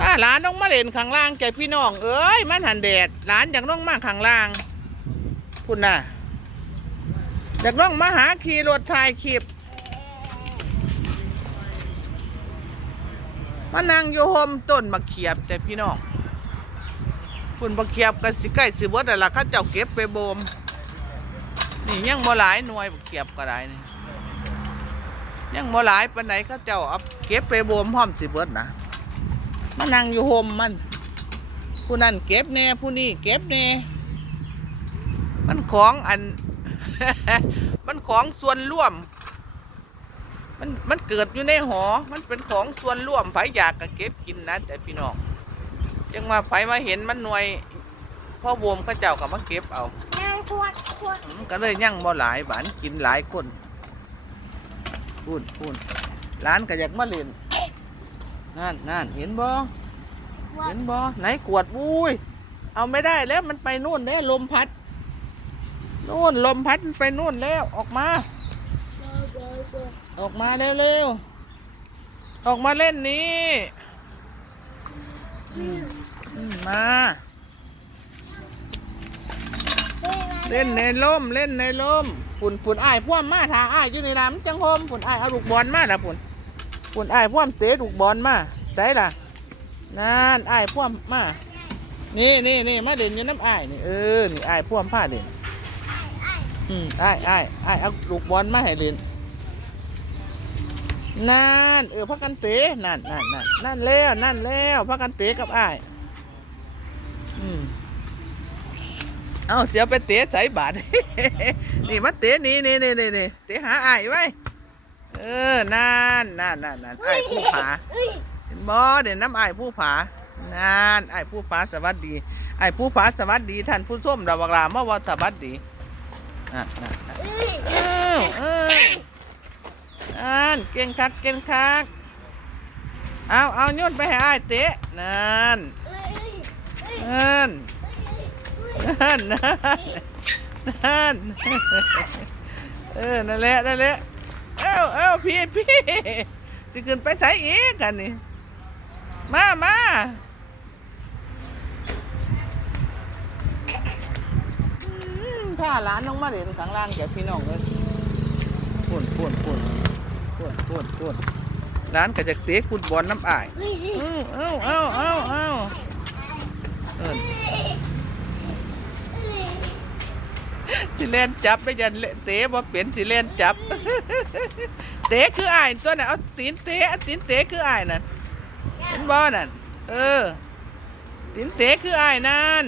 ถ้าหลานต้องมาเล่นข้างล่างแกพี่น้องเอ้ยมันหันแดดหลานอยากน้องมาข้างล่างคุณน่ะอยากน้องมาหาขี่รถถ่ายคลิปมานั่งอยู่โฮมต้นมะเขียบแต่พี่น้องคุณมะเขียบกันสิใกล้สิเบดแล้วล่ะข้าเจ้าเก็บไปโบมนี่ยังบ่หลายหน่วยบักเขียบก็ได้นี่ยังบ่หลายปานไหนเขาเจ้าเอาเก็บไปโบมพร้อมสิเบิดนะ มานั่งอยู่โฮมมัน ผู้นั้นเก็บแน่ผู้นี้เก็บแน่มันของอัน มันของส่วนร่วม มันมันเกิดอยู่ในหอ มันเป็นของส่วนร่วมไผอยากก็เก็บกินนะแต่พี่น้องจังมาไผมาเห็นมันหน่วยพ่อวมเขาเจ้าก็มาเก็บเอานางขวดขวดอืมก็เลยยั่งบ่หลายบานกินหลายคนพูดพูดร้านก็อยากมาเล่น นั่นนั่นเห็นบ่ขวเห็ดนบ่ไหนกวดอุ้ย เอาไม่ได้แล้วมันไปนู่นแล้วลมพัดนู่นลมพัดมันไปนู่นแล้วออกมา ออกมาเร็วๆออกมาเล่นนี้อืมอืมมาเล่นในร่มเล่นในร่มปุ่นปุ่นอ้ายพ่วมมาทาอ้ายอยู่ในน้ำจังโฮมปุ่นอ้ายเอาลูกบอลมาละปุ่น ปุ่นอ้พ่วมเตะลูกบอลมาใส่ล่ะนั่นไอ้พ่วมมา นี่นี่นี่มาเล่นอยู่น้ำไอ้นี่เออนี่ไอ้พ่วมผ้าเล่นอืมไอ้ายอ้ายอ้เอาลูกบอลมาให้เล่นนั่นเออพักกันเตะนั่นนั่นนั่นนั่นแล้วนั่นแล้วพักกันเตะกับไอ้อืมเอาเสียไปเตะใส่บาทนี่มาเตะนี่นี่นี่นี่นี่เตะหาไอ้ไว้ เออนั่นนั่นนั่นนั่นไอ้ายผู้ผาเห็นบ่เด่นน้ำไอ้ายผู้ผานั่นไอ้ายผู้ผาสวัสดีไอ้ายผู้ผาสวัสดีท่านผู้ส้มดาวกลามาว่าสวัสดีนั่นนั่นนั่นเออเออนั่นเก่งคักเก่งคักเอาเอาโยนไปให้ไอ้ายเตะนั่นนั่นนั่นนั่นนั่นเออนั่นแหละนั่นแหละ เอ้าเอ้าพี่พี่จะขึ้นไปใช้อีกกันนี่มามาอืมถ้าหลานน้องมาเรียนข้างล่างแกพี่น้องเลยปุ่นปุ่นปุ่นปุ่นปุ่นปุ่นร้านก็จะเตะฟุตบอลน้ำอ้ายเอ้าเอ้าเอ้าเอ้าเอ้าเออ สิเล่นจับไม่ยันเลนเตะบ่เปลี่ยนสิเล่นจับ เตะคืออ้ายตัวน่ะเอาตีนเตะเอาตีนเตะคืออ้ายนั่นเห็นบ่นั่นเออตีนเตะคืออ้ายนั่น